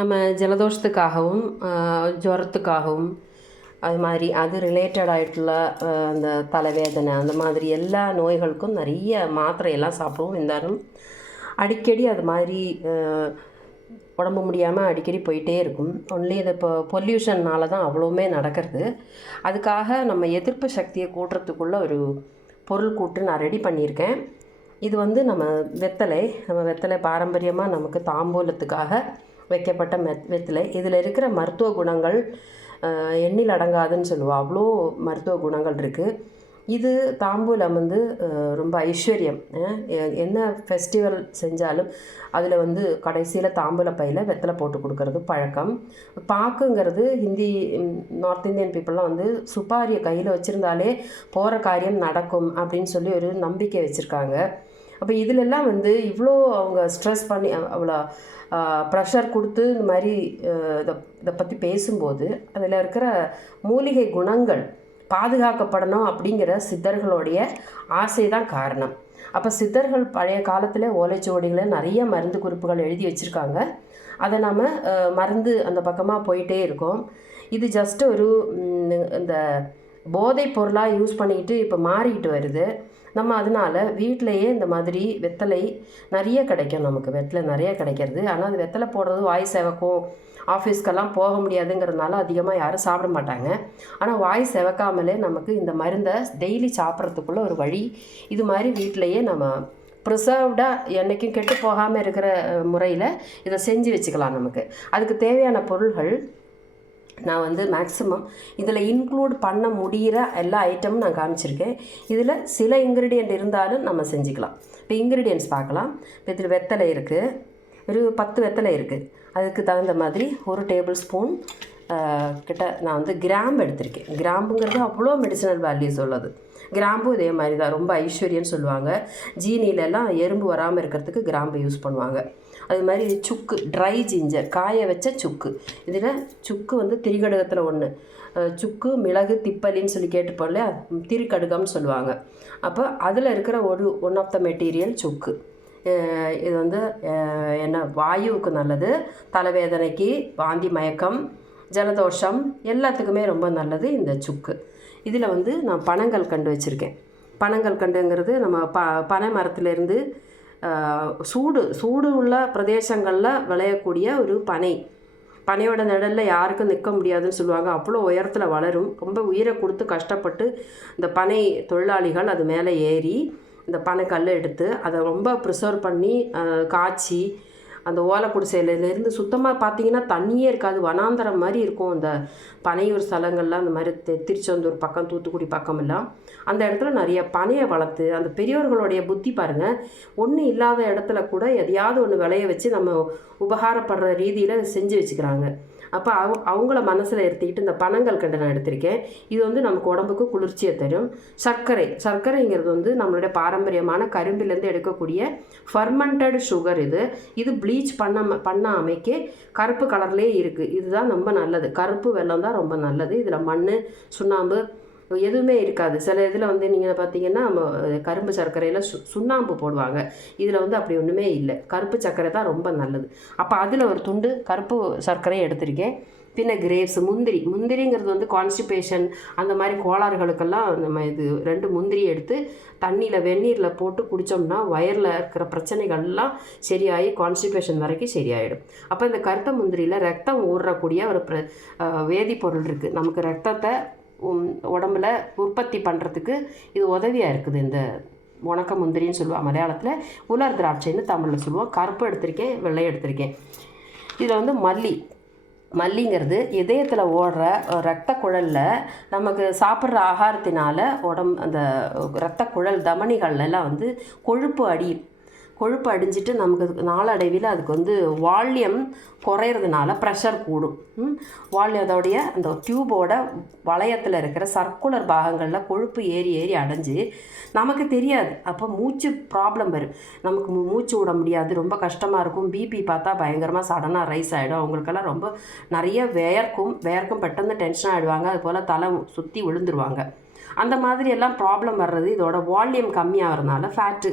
நம்ம ஜலதோஷத்துக்காகவும் ஜுரத்துக்காகவும் அது மாதிரி அது ரிலேட்டட் ஆகிட்டுள்ள அந்த தலைவேதனை அந்த மாதிரி எல்லா நோய்களுக்கும் நிறைய மாத்திரையெல்லாம் சாப்பிடுவோம். இருந்தாலும் அடிக்கடி அது மாதிரி உடம்பு முடியாமல் அடிக்கடி போயிட்டே இருக்கும். ஒன்லி இது இப்போ பொல்யூஷன்னால் தான் அவ்வளோவுமே நடக்கிறது. அதுக்காக நம்ம எதிர்ப்பு சக்தியை கூட்டுறதுக்குள்ள ஒரு பொருள் கூட்டு நான் ரெடி பண்ணியிருக்கேன். இது வந்து நம்ம வெத்தலை பாரம்பரியமாக நமக்கு தாம்பூலத்துக்காக வைக்கப்பட்ட வெத்தலை. இதில் இருக்கிற மருத்துவ குணங்கள் எண்ணில் அடங்காதுன்னு சொல்லுவோம். அவ்வளோ மருத்துவ குணங்கள் இருக்குது. இது தாம்பூலம் வந்து ரொம்ப ஐஸ்வர்யம். என்ன ஃபெஸ்டிவல் செஞ்சாலும் அதில் வந்து கடைசியில் தாம்பூல பையில் வெத்தலை போட்டு கொடுக்கறது பழக்கம். பாக்குங்கிறது நார்த் இந்தியன் பீப்புளெலாம் வந்து சுப்பாரியை கையில் வச்சுருந்தாலே போகிற காரியம் நடக்கும் அப்படின்னு சொல்லி ஒரு நம்பிக்கை வச்சுருக்காங்க. அப்போ இதிலெல்லாம் வந்து இவ்வளோ அவங்க ஸ்ட்ரெஸ் பண்ணி அவ்வளோ ப்ரெஷர் கொடுத்து இந்த மாதிரி இதை பற்றி பேசும்போது அதில் இருக்கிற மூலிகை குணங்கள் பாதுகாக்கப்படணும் அப்படிங்கிற சித்தர்களுடைய ஆசை தான் காரணம். அப்போ சித்தர்கள் பழைய காலத்தில் ஓலைச்சுவடிகளை நிறைய மருந்து குறிப்புகள் எழுதி வச்சுருக்காங்க. அதை நாம் மருந்து அந்த பக்கமாக போயிட்டே இருக்கோம். இது ஜஸ்ட்டு ஒரு இந்த போதைப் பொருளாக யூஸ் பண்ணிக்கிட்டு இப்போ மாறிக்கிட்டு வருது. நம்ம அதனால் வீட்டிலையே இந்த மாதிரி வெத்தலை நிறைய கிடைக்கும். நமக்கு வெத்தலை நிறைய கிடைக்கிறது. ஆனால் அது வெத்தலை போடுறது வாய் செவக்கும், ஆஃபீஸ்க்கெல்லாம் போக முடியாதுங்கிறதுனால அதிகமாக யாரும் சாப்பிட மாட்டாங்க. ஆனால் வாய் செவக்காமலே நமக்கு இந்த மருந்தை டெய்லி சாப்பிட்றதுக்குள்ள ஒரு வழி இது மாதிரி வீட்டிலையே நம்ம ப்ரிசர்வ்டாக என்றைக்கும் கெட்டு போகாமல் இருக்கிற முறையில் இதை செஞ்சு வச்சுக்கலாம். நமக்கு அதுக்கு தேவையான பொருள்கள் நான் வந்து மேக்ஸிமம் இதில் இன்க்ளூட் பண்ண முடிகிற எல்லா ஐட்டமும் நான் காமிச்சிருக்கேன். இதில் சில இன்க்ரீடியண்ட் இருந்தாலும் நம்ம செஞ்சுக்கலாம். இப்போ இன்க்ரீடியன்ட்ஸ் பார்க்கலாம். இப்போ இதில் வெத்தலை இருக்குது, ஒரு 10 வெத்தலை இருக்குது. அதுக்கு தகுந்த மாதிரி 1 டேபிள் ஸ்பூன் கிட்ட நான் வந்து கிராம்பு எடுத்திருக்கேன். கிராம்புங்கிறது அவ்வளோ மெடிசினல் வேல்யூஸ் உள்ளது. கிராம்பும் இதே மாதிரி தான் ரொம்ப ஐஸ்வர்யன்னு சொல்லுவாங்க. ஜீனிலெல்லாம் எறும்பு வராமல் இருக்கிறதுக்கு கிராம்பு யூஸ் பண்ணுவாங்க. அது மாதிரி சுக்கு, ட்ரை ஜிஞ்சர், காய வச்ச சுக்கு. இதில் சுக்கு வந்து திரிகடுகத்தில் 1, சுக்கு மிளகு திப்பலின்னு சொல்லி கேட்டுப்போம் இல்லையா, திரிகடுகம்னு சொல்லுவாங்க. அப்போ அதில் இருக்கிற ஒன் ஆஃப் த மெட்டீரியல் சுக்கு. இது வந்து என்ன வாயுவுக்கு நல்லது, தலைவேதனைக்கு, வாந்தி மயக்கம், ஜலதோஷம் எல்லாத்துக்குமே ரொம்ப நல்லது இந்த சுக்கு. இதில் வந்து நான் பனங்கள் கண்டு வச்சுருக்கேன். பனங்கள் கண்டுங்கிறது நம்ம பனை மரத்துலேருந்து சூடு உள்ள பிரதேசங்களில் விளையக்கூடிய ஒரு பனையோட நிழலில் யாருக்கும் நிற்க முடியாதுன்னு சொல்லுவாங்க. அவ்வளோ உயரத்தில் வளரும். ரொம்ப உயிரை கொடுத்து கஷ்டப்பட்டு இந்த பனை தொழிலாளிகள் அது மேலே ஏறி இந்த பனை கல்லை எடுத்து அதை ரொம்ப ப்ரிசர்வ் பண்ணி காய்ச்சி அந்த ஓலை குடிசையிலேருந்து சுத்தமாக பார்த்தீங்கன்னா தண்ணியே இருக்காது, வனாந்தரம் மாதிரி இருக்கும். அந்த பனையூர் ஸ்தலங்கள்லாம் அந்த மாதிரி திருச்செந்தூர் பக்கம், தூத்துக்குடி பக்கமெல்லாம் அந்த இடத்துல நிறைய பனையை வளர்த்து அந்த பெரியவர்களுடைய புத்தி பாருங்கள். ஒன்றும் இல்லாத இடத்துல கூட எதையாவது ஒன்று விளைய வச்சு நம்ம உபகாரப்படுற ரீதியில் செஞ்சு வச்சுக்கிறாங்க. அப்போ அவங்கள மனசில் எடுத்துக்கிட்டு இந்த பனங்கள் கண்டு நான் எடுத்திருக்கேன். இது வந்து நமக்கு உடம்புக்கு குளிர்ச்சியை தரும். சர்க்கரைங்கிறது வந்து நம்மளுடைய பாரம்பரியமான கரும்பிலேருந்து எடுக்கக்கூடிய ஃபர்மெண்டட் சுகர். இது ப்ளீச் பண்ணாமைக்கே கருப்பு கலர்லேயே இருக்குது. இதுதான் ரொம்ப நல்லது. கருப்பு வெல்லம் தான் ரொம்ப நல்லது. இதில் மண், சுண்ணாம்பு எதுவுமே இருக்காது. சில இதில் வந்து நீங்கள் பார்த்தீங்கன்னா கரும்பு சர்க்கரையில் சுண்ணாம்பு போடுவாங்க. இதில் வந்து அப்படி ஒன்றுமே இல்லை. கருப்பு சர்க்கரை தான் ரொம்ப நல்லது. அப்போ அதில் ஒரு துண்டு கருப்பு சர்க்கரையை எடுத்திருக்கேன். பின்ன கிரேப்ஸ், முந்திரிங்கிறது வந்து கான்ஸ்டிபேஷன் அந்த மாதிரி கோளாறுகளுக்கெல்லாம் நம்ம இது 2 முந்திரி எடுத்து வெந்நீரில் போட்டு குடித்தோம்னா வயரில் இருக்கிற பிரச்சனைகள்லாம் சரியாகி கான்ஸ்டிபேஷன் வரைக்கும் சரியாயிடும். அப்போ இந்த கருத்த முந்திரியில் ரத்தம் ஊறக்கூடிய ஒரு வேதிப்பொருள் இருக்குது. நமக்கு ரத்தத்தை உடம்புல உற்பத்தி பண்ணுறதுக்கு இது உதவியாக இருக்குது. இந்த உணக்க முந்திரின்னு சொல்லுவாள் மலையாளத்தில், உலர் திராட்சைன்னு தமிழில் சொல்லுவோம். கருப்பு எடுத்திருக்கேன், வெள்ளை எடுத்திருக்கேன். இதில் வந்து மல்லிங்கிறது இதயத்தில் ஓடுற இரத்த குழலில் நமக்கு சாப்பிட்ற ஆகாரத்தினால அந்த இரத்த குழல் தமனிகள்லாம் வந்து கொழுப்பு அடிஞ்சிட்டு நமக்கு நாளடைவில் அதுக்கு வந்து வால்யூம் குறையிறதுனால ப்ரெஷர் கூடும். அதோடைய அந்த டியூபோட வளையத்தில் இருக்கிற சர்க்குலர் பாகங்களில் கொழுப்பு ஏறி அடைஞ்சு நமக்கு தெரியாது. அப்போ மூச்சு ப்ராப்ளம் வரும். நமக்கு மூச்சு விட முடியாது, ரொம்ப கஷ்டமாக இருக்கும். பிபி பார்த்தா பயங்கரமாக சடனாக ரைஸ் ஆகிடும். அவங்களுக்கெல்லாம் ரொம்ப நிறைய வேர்க்கும் பெட்டன்னு டென்ஷன் ஆகிடுவாங்க. அதுபோல் தலை சுற்றி விழுந்துருவாங்க. அந்த மாதிரி எல்லாம் ப்ராப்ளம் வர்றது இதோட வால்யூம் கம்மியாகிறதுனால, ஃபேட்டு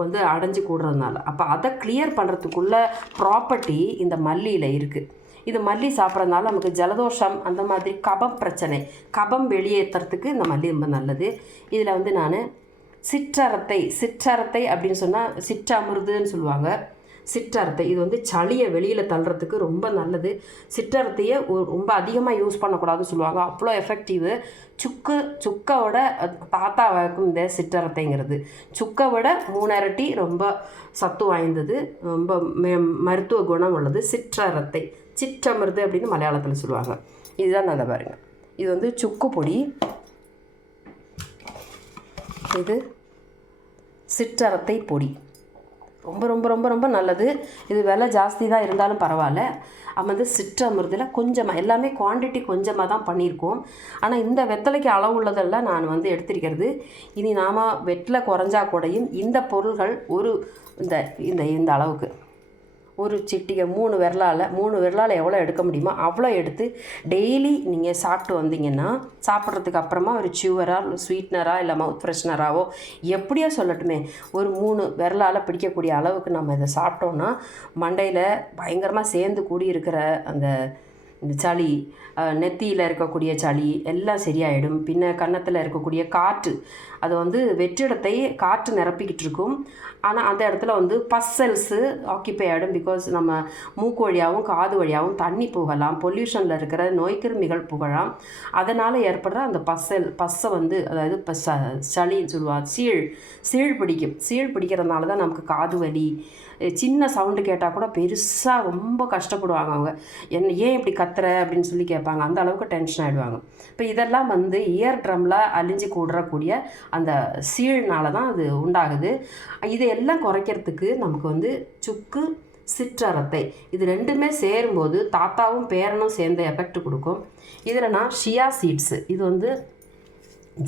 வந்து அடைஞ்சு கூடுறதுனால. அப்போ அதை கிளியர் பண்ணுறதுக்குள்ள ப்ராப்பர்ட்டி இந்த மல்லியில் இருக்குது. இது மல்லி சாப்பிட்றதுனால நமக்கு ஜலதோஷம், அந்த மாதிரி கபம் பிரச்சனை, கபம் வெளியேற்றுறதுக்கு இந்த மல்லி ரொம்ப நல்லது. இதில் வந்து நான் சிற்றரத்தை அப்படின்னு சொன்னால் சிற்றமிர்துன்னு சொல்லுவாங்க. சிற்றரத்தை இது வந்து சளியை வெளியில் தள்ளுறதுக்கு ரொம்ப நல்லது. சிற்றரத்தையே ரொம்ப அதிகமாக யூஸ் பண்ணக்கூடாதுன்னு சொல்லுவாங்க, அவ்வளோ எஃபெக்டிவு. சுக்கோட தாத்தா வழக்கும் இந்த சிற்றரத்தைங்கிறது. சுக்கை விட 3 அரட்டி ரொம்ப சத்து வாய்ந்தது, ரொம்ப மருத்துவ குணம் உள்ளது சிற்றரத்தை. சிற்றமிர்து அப்படின்னு மலையாளத்தில் சொல்லுவாங்க. இதுதான் நல்லா பாருங்கள். இது வந்து சுக்கு பொடி, இது சிற்றரத்தை பொடி. ரொம்ப ரொம்ப ரொம்ப ரொம்ப நல்லது. இது விலை ஜாஸ்தி தான் இருந்தாலும் பரவாயில்ல. வந்து சிற்றமிர்தில் கொஞ்சமாக, எல்லாமே குவான்டிட்டி கொஞ்சமாக தான் பண்ணியிருக்கோம். ஆனால் இந்த வெத்தலைக்கு அளவு உள்ளதெல்லாம் நான் வந்து எடுத்திருக்கிறது. இனி நாம் வெற்றில் குறைஞ்சா கூடையும் இந்த பொருள்கள் ஒரு இந்த அளவுக்கு ஒரு சிட்டிகை 3 விரலால் எவ்வளோ எடுக்க முடியுமோ அவ்வளோ எடுத்து டெய்லி நீங்கள் சாப்பிட்டு வந்தீங்கன்னா, சாப்பிட்றதுக்கு அப்புறமா ஒரு சியூவராக, ஸ்வீட்னராக, இல்லை மவுத் ஃப்ரெஷ்னராகவோ எப்படியோ சொல்லட்டுமே, ஒரு 3 விரலால் பிடிக்கக்கூடிய அளவுக்கு நம்ம இதை சாப்பிட்டோன்னா மண்டையில் பயங்கரமாக சேர்ந்து கூடி இருக்கிற இந்த சளி, நெத்தியில் இருக்கக்கூடிய சளி எல்லாம் சரியாயிடும். பின்ன கன்னத்தில் இருக்கக்கூடிய காற்று, அது வந்து வெற்றிடத்தை காற்று நிரப்பிக்கிட்டு இருக்கும். ஆனால் அந்த இடத்துல வந்து பஸ்ஸெல்ஸு ஆக்கியபை ஆகிடும். பிகாஸ் நம்ம மூக்கு வழியாகவும் காது வழியாகவும் தண்ணி புகலாம், பொல்யூஷனில் இருக்கிற நோய்க்கிருமிகள் புகலாம். அதனால் ஏற்படுற அந்த பஸ்ஸை வந்து, அதாவது இப்போ சளின்னு சொல்லுவாங்க, சீழ் பிடிக்கும். சீழ் பிடிக்கிறதுனால தான் நமக்கு காது வலி, சின்ன சவுண்டு கேட்டால் கூட பெருசாக ரொம்ப கஷ்டப்படுவாங்க அவங்க. ஏன் இப்படி கத்துற அப்படின்னு சொல்லி கேட்பாங்க. அந்த அளவுக்கு டென்ஷன் ஆகிடுவாங்க. இப்போ இதெல்லாம் வந்து இயர் ட்ரம்மில் அழிஞ்சு கூடுறக்கூடிய அந்த சீழ்னால தான் அது உண்டாகுது. இதையெல்லாம் குறைக்கிறதுக்கு நமக்கு வந்து சுக்கு, சிற்றரத்தை இது ரெண்டுமே சேரும்போது தாத்தாவும் பேரனும் சேர்ந்த எஃபெக்ட் கொடுக்கும். இதில் நான் ஷியா சீட்ஸு, இது வந்து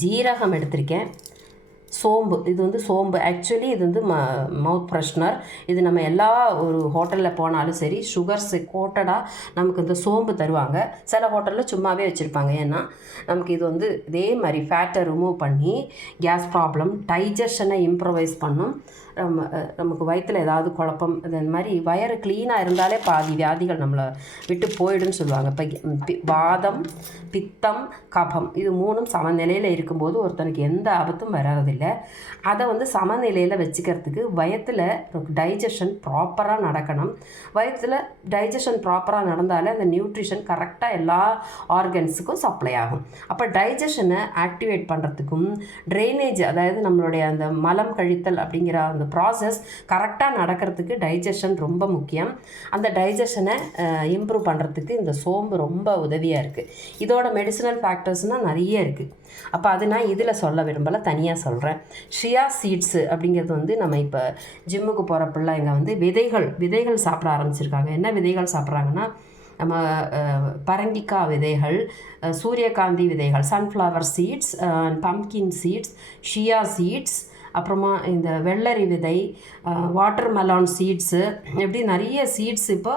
ஜீரகம் எடுத்திருக்கேன், சோம்பு, இது வந்து சோம்பு. ஆக்சுவலி இது வந்து மவுத் ஃப்ரெஷ்னர். இது நம்ம எல்லா ஒரு ஹோட்டலில் போனாலும் சரி, சுகர்ஸ் கோட்டடாக நமக்கு இந்த சோம்பு தருவாங்க. சில ஹோட்டலில் சும்மாவே வச்சுருப்பாங்க. ஏன்னா நமக்கு இது வந்து இதே மாதிரி ஃபேட்டை ரிமூவ் பண்ணி கேஸ் ப்ராப்ளம், டைஜஷனை இம்ப்ரவைஸ் பண்ணும். நமக்கு வயிற்றில் ஏதாவது குழப்பம், இந்த மாதிரி வயிறு க்ளீனாக இருந்தாலே பாதி வியாதிகள் நம்மளை விட்டு போயிடுன்னு சொல்லுவாங்க. இப்போ வாதம், பித்தம், கபம் இது 3ம் சமநிலையில் இருக்கும்போது ஒருத்தனுக்கு எந்த ஆபத்தும் வர்றதில்லை. அதை வந்து சமநிலையில் வச்சுக்கிறதுக்கு வயிற்றில் டைஜஷன் ப்ராப்பராக நடக்கணும். வயிற்றில் டைஜஷன் ப்ராப்பராக நடந்தாலே அந்த நியூட்ரிஷன் கரெக்டாக எல்லா ஆர்கன்ஸுக்கும் சப்ளை ஆகும். அப்போ டைஜஷனை ஆக்டிவேட் பண்ணுறதுக்கும், ட்ரைனேஜ், அதாவது நம்மளுடைய அந்த மலம் கழித்தல் அப்படிங்கிற அந்த ப்ராசஸ் கரெக்டாக நடக்கிறதுக்கு டைஜஷன் ரொம்ப முக்கியம். அந்த டைஜஷனை இம்ப்ரூவ் பண்ணுறதுக்கு இந்த சோம்பு ரொம்ப உதவியாக இருக்குது. இதோட மெடிசினல் ஃபேக்டர்ஸ்னால் நிறைய இருக்குது. அப்போ அது நான் இதில் சொல்ல விரும்பலை, தனியாக சொல்கிறேன். ஷியா சீட்ஸு அப்படிங்கிறது வந்து நம்ம இப்போ ஜிம்முக்கு போகிற பிள்ளைங்க வந்து விதைகள் சாப்பிட ஆரம்பிச்சிருக்காங்க. என்ன விதைகள் சாப்பிட்றாங்கன்னா, நம்ம பரங்கிக்காய் விதைகள், சூரியகாந்தி விதைகள், சன்ஃப்ளவர் சீட்ஸ், பம்கின் சீட்ஸ், ஷியா சீட்ஸ், அப்புறமா இந்த வெள்ளரி விதை, வாட்டர் மெலான் சீட்ஸு, எப்படி நிறைய சீட்ஸ் இப்போ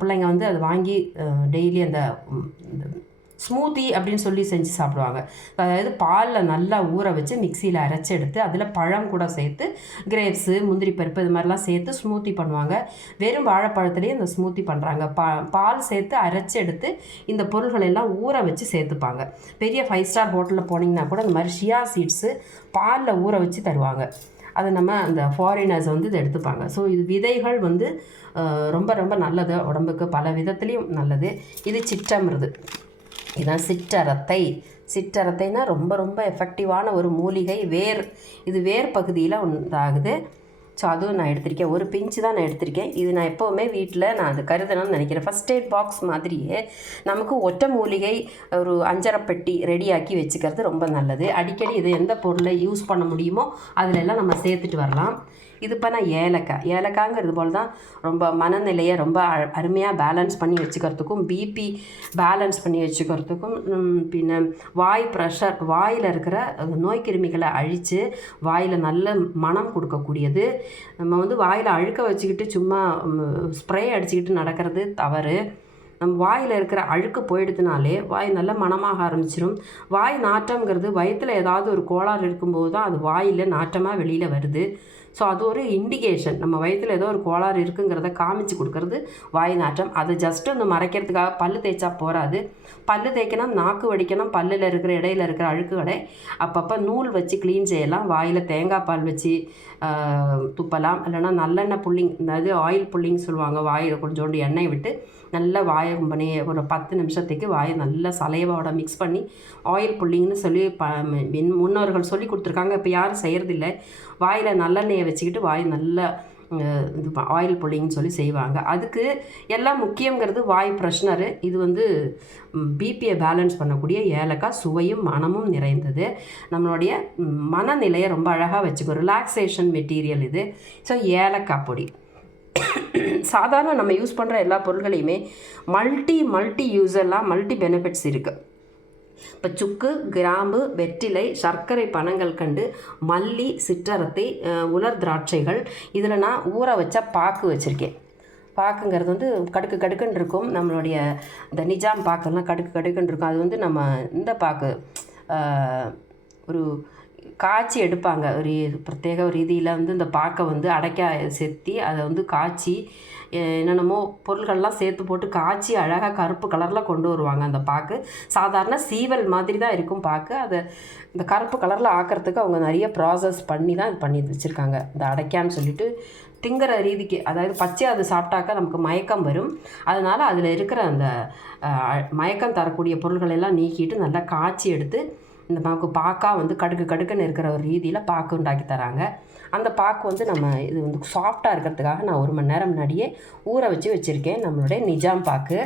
பிள்ளைங்க வந்து அதை வாங்கி டெய்லி அந்த ஸ்மூத்தி அப்படின்னு சொல்லி செஞ்சு சாப்பிடுவாங்க. அதாவது பாலில் நல்லா ஊற வச்சு மிக்சியில் அரைச்சி எடுத்து அதில் பழம் கூட சேர்த்து, கிரேப்ஸு, முந்திரி பருப்பு இது மாதிரிலாம் சேர்த்து ஸ்மூத்தி பண்ணுவாங்க. வெறும் வாழைப்பழத்துலேயே இந்த ஸ்மூத்தி பண்ணுறாங்க. பால் சேர்த்து அரைச்சி எடுத்து இந்த பொருள்கள் எல்லாம் ஊற வச்சு சேர்த்துப்பாங்க. பெரிய 5 ஸ்டார் ஹோட்டலில் போனீங்கன்னா கூட இந்த மாதிரி ஷியா சீட்ஸு பாலில் ஊற வச்சு தருவாங்க. அதை நம்ம அந்த ஃபாரினர்ஸ் வந்து இதை எடுத்துப்பாங்க. ஸோ இது விதைகள் வந்து ரொம்ப ரொம்ப நல்லது, உடம்புக்கு பல விதத்துலேயும் நல்லது. இது சிற்றமிர்து, இதுதான் சிற்றரத்தைனா ரொம்ப ரொம்ப எஃபெக்டிவான ஒரு மூலிகை. இது வேர் பகுதியில் உண்டாகுது. ஸோ அதுவும் நான் எடுத்திருக்கேன், ஒரு பிஞ்சு தான் நான் எடுத்திருக்கேன். இது நான் எப்போவுமே வீட்டில் நான் அது கருதணும்னு நினைக்கிறேன். ஃபஸ்ட் எய்ட் பாக்ஸ் மாதிரியே நமக்கு ஒற்றை மூலிகை ஒரு 5 பெட்டி ரெடியாக்கி வச்சுக்கிறது ரொம்ப நல்லது. அடிக்கடி இது எந்த பொருளை யூஸ் பண்ண முடியுமோ அதிலெல்லாம் நம்ம சேர்த்துட்டு வரலாம். இது பண்ண ஏலக்காய்ங்கிறது போல் தான் ரொம்ப மனநிலையை ரொம்ப அருமையாக பேலன்ஸ் பண்ணி வச்சுக்கிறதுக்கும், பிபி பேலன்ஸ் பண்ணி வச்சுக்கிறதுக்கும், பின்ன வாய் ப்ரெஷர், வாயில் இருக்கிற நோய் கிருமிகளை அழித்து வாயில் நல்ல மனம் கொடுக்கக்கூடியது. நம்ம வந்து வாயில் அழுக்க வச்சுக்கிட்டு சும்மா ஸ்ப்ரே அடிச்சுக்கிட்டு நடக்கிறது தவறு. நம்ம வாயில் இருக்கிற அழுக்கு போயிடுதுனாலே வாய் நல்லா மணமாக ஆரம்பிச்சிடும். வாய் நாற்றம்ங்கிறது வயிற்றில் ஏதாவது ஒரு கோளாறு இருக்கும்போது தான் அது வாயில் நாற்றமாக வெளியில் வருது. ஸோ அது ஒரு இண்டிகேஷன், நம்ம வயிற்றில் ஏதோ ஒரு கோளாறு இருக்குங்கிறத காமிச்சு கொடுக்கறது வாய் நாற்றம். அதை ஜஸ்ட்டு அந்த மறைக்கிறதுக்காக பல்லு தேய்ச்சா போகாது. பல்லு தேய்க்கணும், நாக்கு வடிக்கணும், பல்லில் இருக்கிற இடையில இருக்கிற அழுக்குகளை அப்பப்போ நூல் வச்சு க்ளீன் செய்யலாம். வாயில் தேங்காய் பால் வச்சு துப்பலாம். இல்லைனா நல்லெண்ணெய் புல்லிங், அதாவது ஆயில் புல்லிங் சொல்லுவாங்க. வாயில் கொஞ்சோண்டு எண்ணெய் விட்டு நல்லா வாயை பண்ணி ஒரு 10 நிமிஷத்துக்கு வாயை நல்லா சலைவாவோட மிக்ஸ் பண்ணி ஆயில் புல்லிங்னு சொல்லி முன்னோர்கள் சொல்லி கொடுத்துருக்காங்க. இப்போ யாரும் செய்கிறதில்ல. வாயில் நல்லெண்ணெயை வச்சுக்கிட்டு வாய் நல்லா இது ஆயில் புல்லிங்னு சொல்லி செய்வாங்க. அதுக்கு எல்லாம் முக்கியங்கிறது வாய் ஃப்ரெஷ்னரு. இது பிபியை பேலன்ஸ் பண்ணக்கூடிய ஏலக்காய், சுவையும் மனமும் நிறைந்தது. நம்மளுடைய மனநிலையை ரொம்ப அழகாக வச்சுக்கும். ரிலாக்ஸேஷன் மெட்டீரியல் இது. ஸோ ஏலக்காய் பொடி சாதாரண நம்ம யூஸ் பண்ணுற எல்லா பொருள்களையுமே மல்டி யூஸெல்லாம் மல்டி பெனிஃபிட்ஸ் இருக்குது. இப்போ சுக்கு, கிராம்பு, வெற்றிலை, சர்க்கரை, பனங்கல்கண்டு, மல்லி, சிற்றரத்தை, உலர் திராட்சைகள், இதில் நான் ஊற வச்ச பாக்கு வச்சுருக்கேன். பாக்குங்கிறது கடுக்கு கடுக்குன்னு இருக்கும். நம்மளுடைய இந்த நிஜாம் பாக்கெல்லாம் கடுக்கு கடுக்குன்னு இருக்கும். அது நம்ம இந்த பாக்கு ஒரு காய்ச்சி எடுப்பாங்க. ஒரு பிரத்யேக ஒரு ரீதியில் இந்த பாக்கை அடைக்க செத்தி அதை காய்ச்சி என்னென்னமோ பொருள்கள்லாம் சேர்த்து போட்டு காய்ச்சி அழகாக கருப்பு கலரில் கொண்டு வருவாங்க. அந்த பாக்கு சாதாரண சீவல் மாதிரி தான் இருக்கும் பாக்கு. அதை இந்த கருப்பு கலரில் ஆக்கிறதுக்கு அவங்க நிறைய ப்ராசஸ் பண்ணி தான் இது பண்ணி வச்சுருக்காங்க. இந்த அடைக்கான்னு சொல்லிட்டு திங்கிற ரீதிக்கு, அதாவது பச்சை அது சாப்பிட்டாக்கா நமக்கு மயக்கம் வரும். அதனால் அதில் இருக்கிற அந்த மயக்கம் தரக்கூடிய பொருள்கள் எல்லாம் நீக்கிட்டு நல்லா காய்ச்சி எடுத்து இந்த நமக்கு பாக்கா கடுக்கு கடுக்குன்னு இருக்கிற ஒரு ரீதியில் பாக்கு உண்டாக்கி தராங்க. அந்த பாக்கு நம்ம இது சாஃப்டாக இருக்கிறதுக்காக நான் 1 மணி நேரம் முன்னாடியே ஊற வச்சுருக்கேன். நம்மளுடைய நிஜாம் பாக்கு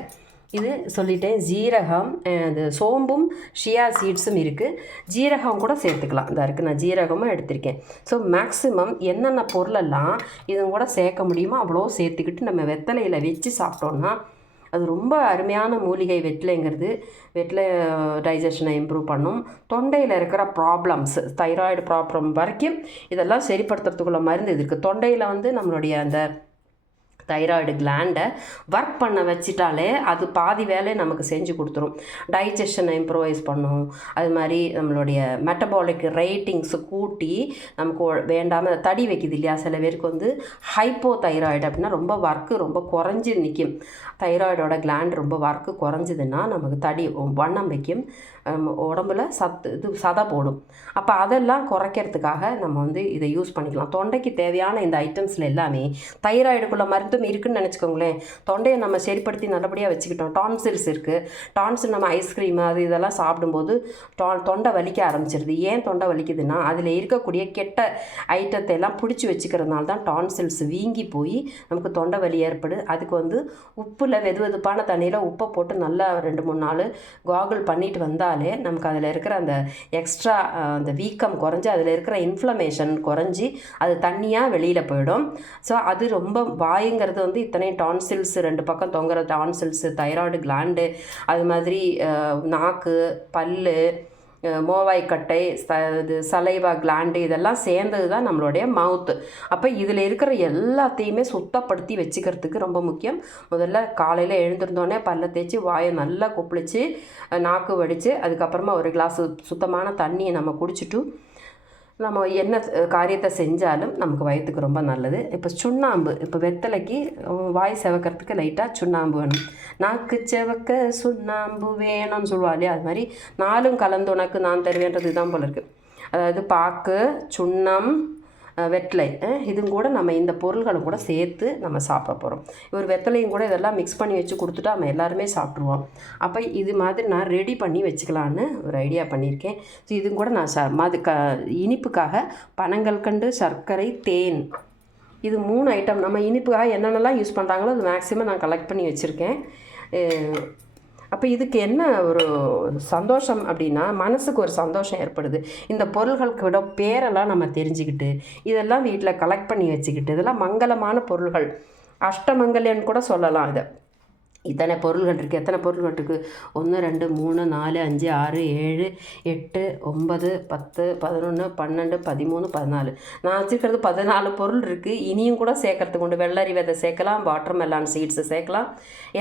இது சொல்லிட்டேன். ஜீரகம், இது சோம்பும் ஷியா சீட்ஸும் இருக்குது. ஜீரகம் கூட சேர்த்துக்கலாம். இந்த இருக்குது, நான் ஜீரகமும் எடுத்திருக்கேன். ஸோ மேக்ஸிமம் என்னென்ன பொருளெல்லாம் இதுவும் கூட சேர்க்க முடியுமோ அவ்வளோ சேர்த்துக்கிட்டு நம்ம வெத்தலையில் வச்சு சாப்பிட்டோன்னா அது ரொம்ப அருமையான மூலிகை. வெற்றிலை டைஜஷனை இம்ப்ரூவ் பண்ணும். தொண்டையில் இருக்கிற ப்ராப்ளம்ஸ், தைராய்டு ப்ராப்ளம் வரைக்கும் இதெல்லாம் சரிப்படுத்துறதுக்குள்ள மருந்து இது இருக்குது. தொண்டையில் நம்மளுடைய அந்த தைராய்டு கிளாண்டை ஒர்க் பண்ண வச்சிட்டாலே அது பாதி வேலையை நமக்கு செஞ்சு கொடுத்துரும். டைஜஷனை இம்ப்ரூவைஸ் பண்ணும். அது மாதிரி நம்மளுடைய மெட்டபாலிக் ரேட்டிங்ஸு கூட்டி நமக்கு வேண்டாமல் தடி வைக்குது இல்லையா, சில பேருக்கு ஹைப்போ தைராய்டு அப்படின்னா ரொம்ப ஒர்க்கு ரொம்ப குறைஞ்சி நிற்கும். தைராய்டோட கிளாண்ட் ரொம்ப ஒர்க்கு குறைஞ்சிதுன்னா நமக்கு தடி வண்ணம் வைக்கும், உடம்புல சதை போடும். அப்போ அதெல்லாம் குறைக்கிறதுக்காக நம்ம இதை யூஸ் பண்ணிக்கலாம். தொண்டைக்கு தேவையான இந்த ஐட்டம்ஸில் எல்லாமே தைராய்டுக்குள்ள மருத்துவம் இருக்குதுன்னு நினச்சிக்கோங்களேன். தொண்டையை நம்ம சரிப்படுத்தி நல்லபடியாக வச்சுக்கிட்டோம். டான்சில்ஸ் இருக்குது. டான்சில் நம்ம ஐஸ்கிரீம் அது இதெல்லாம் சாப்பிடும்போது தொண்டை வலிக்க ஆரம்பிச்சிருது. ஏன் தொண்டை வலிக்குதுன்னா அதில் இருக்கக்கூடிய கெட்ட ஐட்டத்தை எல்லாம் பிடிச்சி வச்சுக்கிறதுனால தான் டான்சில்ஸ் வீங்கி போய் நமக்கு தொண்டை வலி ஏற்படுது. அதுக்கு உப்பில் வெதுவெதுப்பான தண்ணியில் உப்பை போட்டு நல்லா 2-3 நாள் காகுல் பண்ணிட்டு வந்தாலே நமக்கு அதில் இருக்கிற அந்த எக்ஸ்ட்ரா அந்த வீக்கம் குறைஞ்சி அதில் இருக்கிற இன்ஃப்ளமேஷன் குறைஞ்சி அது தண்ணியாக வெளியில் போயிடும். ஸோ அது ரொம்ப வாயுங்கிறது இத்தனை டான்சில்ஸ் 2 பக்கம் தொங்குற டான்சில்ஸு, தைராய்டு கிளாண்டு, அது மாதிரி நாக்கு, பல்லு, மோவாய்க்கட்டை, இது சலைவா கிளாண்டு, இதெல்லாம் சேர்ந்தது தான் நம்மளுடைய மவுத்து. அப்போ இதில் இருக்கிற எல்லாத்தையுமே சுத்தப்படுத்தி வச்சுக்கிறதுக்கு ரொம்ப முக்கியம். முதல்ல காலையில் எழுந்திருந்தோடனே பல்லை தேய்ச்சி வாயை நல்லா கொப்பளித்து நாக்கு வடித்து அதுக்கப்புறமா ஒரு கிளாஸ் சுத்தமான தண்ணியை நம்ம குடிச்சிட்டு நம்ம என்ன காரியத்தை செஞ்சாலும் நமக்கு வயிற்றுக்கு ரொம்ப நல்லது. இப்போ சுண்ணாம்பு, இப்போ வெத்தலைக்கு வாய் செவக்கிறதுக்கு லைட்டாக சுண்ணாம்பு வேணும். நாக்கு செவக்க சுண்ணாம்பு வேணும்னு சொல்லுவா இல்லையா, அது மாதிரி 4ம் கலந்து உனக்கு நான் தருவேன்றது தான் போல இருக்குது. அதாவது பாக்கு, சுண்ணம், வெத்தலை, இதுவும் கூட நம்ம இந்த பொருள்களை கூட சேர்த்து நம்ம சாப்பிட போகிறோம். ஒரு வெத்தலையும் கூட இதெல்லாம் மிக்ஸ் பண்ணி வச்சு கொடுத்துட்டா நம்ம எல்லாருமே சாப்பிட்ருவோம். அப்போ இது மாதிரி நான் ரெடி பண்ணி வச்சுக்கலான்னு ஒரு ஐடியா பண்ணியிருக்கேன். ஸோ இதுவும் கூட நான் இனிப்புக்காக பனங்கல்கண்டு, சர்க்கரை, தேன், இது 3 ஐட்டம் நம்ம இனிப்புக்காக என்னென்னலாம் யூஸ் பண்ணுறாங்களோ அது மேக்ஸிமம் நான் கலெக்ட் பண்ணி வச்சுருக்கேன். அப்போ இதுக்கு என்ன ஒரு சந்தோஷம் அப்படின்னா, மனசுக்கு ஒரு சந்தோஷம் ஏற்படுது. இந்த பொருள்களுக்கு பேரெல்லாம் நம்ம தெரிஞ்சுக்கிட்டு இதெல்லாம் வீட்டில் கலெக்ட் பண்ணி வச்சுக்கிட்டு, இதெல்லாம் மங்களமான பொருள்கள், அஷ்டமங்கல்யன்னு கூட சொல்லலாம் இதை. இத்தனை பொருள்கள் இருக்குது. எத்தனை பொருள்கள் இருக்குது? 1 2 3 4 5 6 7 8 9 10 11 12 13 14. நான் வச்சுருக்கிறது 14 பொருள் இருக்குது. இனியும் கூட சேர்க்கறதுக்கு உண்டு. வெள்ளரி விதை சேர்க்கலாம், வாட்டர்மெலான் சீட்ஸு சேர்க்கலாம்,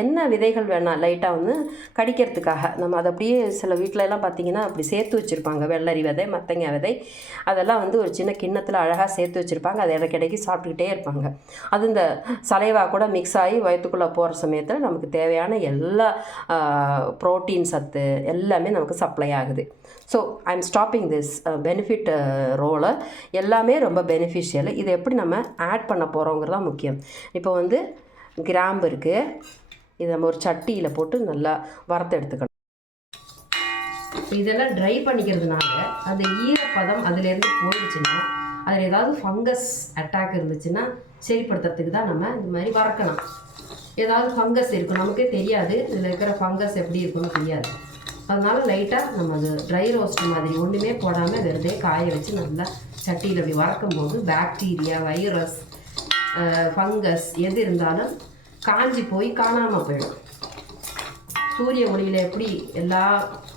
என்ன விதைகள் வேணால் லைட்டாக வந்து கடிக்கிறதுக்காக. நம்ம அதை அப்படியே சில வீட்டிலலாம் பார்த்திங்கன்னா அப்படி சேர்த்து வச்சுருப்பாங்க. வெள்ளரி விதை, மத்தங்க விதை, அதெல்லாம் வந்து ஒரு சின்ன கிண்ணத்தில் அழகாக சேர்த்து வச்சுருப்பாங்க. அதை இடைக்கிடைக்கு சாப்பிட்டுக்கிட்டே இருப்பாங்க. அது இந்த சலைவா கூட மிக்ஸ் ஆகி வயிற்றுக்குள்ளே போகிற சமயத்தில் நமக்கு தேவையான எல்லா புரோட்டீன் சத்து எல்லாமே நமக்கு சப்ளை ஆகுது. So I am stopping this benefit ரோலை. எல்லாமே ரொம்ப பெனிஃபிஷியல். இதை எப்படி நம்ம ஆட் பண்ண போகிறோங்கிறதான் முக்கியம். இப்போ வந்து கிராம்பு இருக்குது. இதை நம்ம ஒரு சட்டியில் போட்டு நல்லா வறுத்து எடுத்துக்கணும். இதெல்லாம் ட்ரை பண்ணிக்கிறதுனால அந்த ஈரப்பதம் அதிலேருந்து போயிடுச்சுன்னா, அதில் ஏதாவது ஃபங்கஸ் அட்டாக் இருந்துச்சுன்னா சரிப்படுத்துறதுக்கு தான் நம்ம இந்த மாதிரி வறுக்கணும். ஏதாவது ஃபங்கஸ் இருக்கும், நமக்கே தெரியாது இதில் இருக்கிற ஃபங்கஸ் எப்படி இருக்குன்னு தெரியாது. அதனால் லைட்டாக நம்ம அது ட்ரை ரோஸ்ட் மாதிரி ஒன்றுமே போடாமல் வெறுதே காய வச்சு நல்லா சட்டியில் அப்படி வறக்கும்போது பாக்டீரியா, வைரஸ், ஃபங்கஸ் எது இருந்தாலும் காஞ்சி போய் காணாமல் போயிடும். சூரிய ஒளியில் எப்படி எல்லா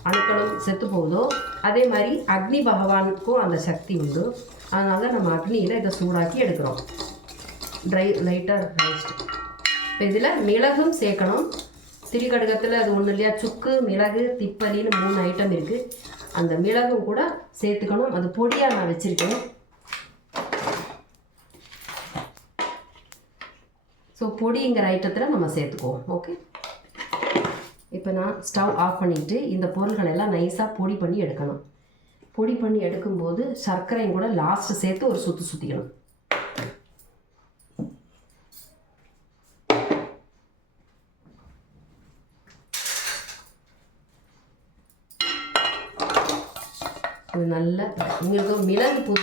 அணுக்களும் செத்து போகுதோ அதே மாதிரி அக்னி பகவானுக்கும் அந்த சக்தி உண்டு. அதனால் நம்ம அக்னியில் இதை சூடாக்கி எடுக்கிறோம். லைட்டாக ரோஸ்ட். இப்போ இதில் மிளகும் சேர்க்கணும். திரிகடுகத்தில் அது ஒன்றும் இல்லையா, சுக்கு, மிளகு, திப்பலின்னு 3 ஐட்டம் இருக்குது. அந்த மிளகும் கூட சேர்த்துக்கணும். அது பொடியாக நான் வச்சுருக்கேன். ஸோ பொடிங்கிற ஐட்டத்தில் நம்ம சேர்த்துக்குவோம். ஓகே, இப்போ நான் ஸ்டவ் ஆஃப் பண்ணிவிட்டு இந்த பொருள்கள் எல்லாம் நைஸாக பொடி பண்ணி எடுக்கணும். பொடி பண்ணி எடுக்கும்போது சர்க்கரையும் கூட லாஸ்ட்டு சேர்த்து ஒரு சுற்றிக்கணும். இது நல்ல உங்களுக்கு மிளகு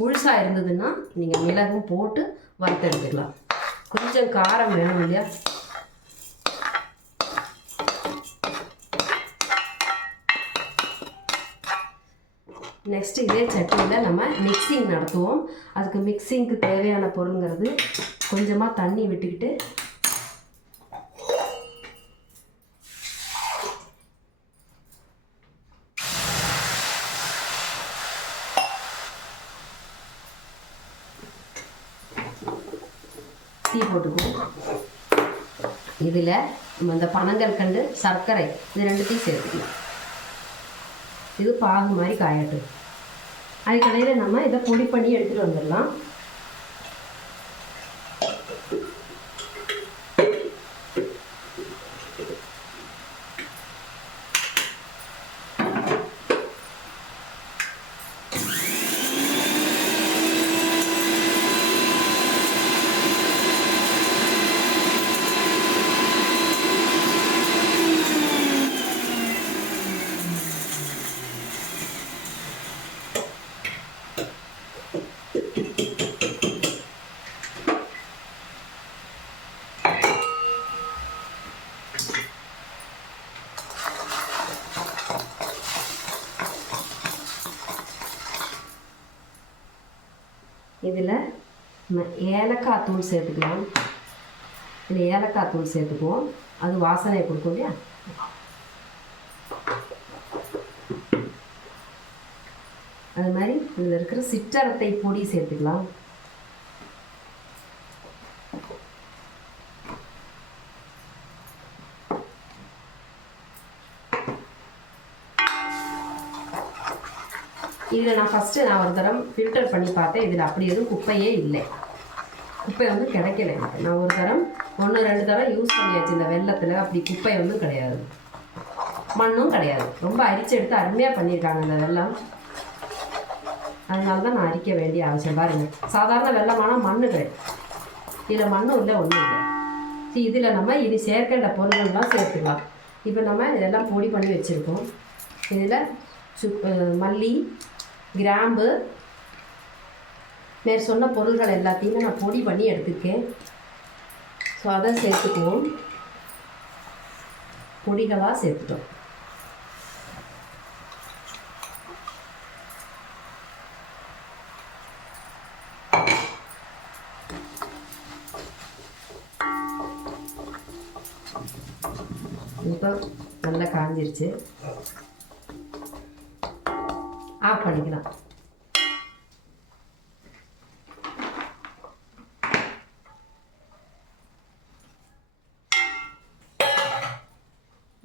முழுசாக இருந்ததுன்னா நீங்கள் மிளகும் போட்டு வறுத்து எடுத்துக்கலாம். கொஞ்சம் காரம் வேணும் இல்லையா? நெக்ஸ்ட்டு இதே சட்டியில் நம்ம மிக்சிங் நடத்துவோம். அதுக்கு மிக்சிங்க்கு தேவையான பொருளுங்கிறது கொஞ்சமாக தண்ணி விட்டுக்கிட்டு டீ போட்டுக்குவோம். இதில் நம்ம இந்த பனங்கற்கண்டு, சர்க்கரை இது ரெண்டுத்தையும் சேர்த்துக்கலாம். இது பாகு மாதிரி காயட்டும். அதுக்கடையில் நம்ம இதை பொடி பண்ணி எடுத்துகிட்டு வந்துடலாம். இதில் ஏலக்காய் தூள் சேர்த்துக்கலாம். இதில் ஏலக்காய் தூள் சேர்த்துக்குவோம். அது வாசனையை கொடுக்கும் இல்லையா? அது மாதிரி இதில் இருக்கிற சிற்றரத்தை பொடி சேர்த்துக்கலாம். இதில் நான் ஒரு தரம் ஃபில்டர் பண்ணி பார்த்தேன். இதில் அப்படி எதுவும் குப்பையே இல்லை. குப்பை வந்து கிடைக்கல எனக்கு. நான் ஒரு தரம் 1 2 தரம் யூஸ் பண்ணியாச்சு. இந்த வெள்ளத்தில் அப்படி குப்பை வந்து கிடையாது, மண்ணும் கிடையாது. ரொம்ப அரிச்சு எடுத்து அருமையாக பண்ணியிருக்காங்க இந்த வெள்ளம். அதனால தான் நான் அரிக்க வேண்டிய அவசியம். பாருங்கள், சாதாரண வெள்ளமான மண் கிடையாது. இதில் மண்ணும் இல்லை, ஒன்றும் இல்லை. இதில் நம்ம இனி சேர்க்கின்ற பொருள்கள்லாம் சேர்த்துக்கலாம். இப்போ நம்ம இதெல்லாம் பொடி பண்ணி வச்சுருக்கோம். இதில் மல்லி, கிராம்பு, மேற் சொன்ன பொருள்கள் எல்லாத்தையுமே நான் பொடி பண்ணி எடுத்துருக்கேன். ஸோ அதை சேர்த்துக்குவோம். பொடிகளாக சேர்த்துட்டோம். இப்போ நல்லா காஞ்சிருச்சு, ஆஃப் பண்ணிக்கலாம்.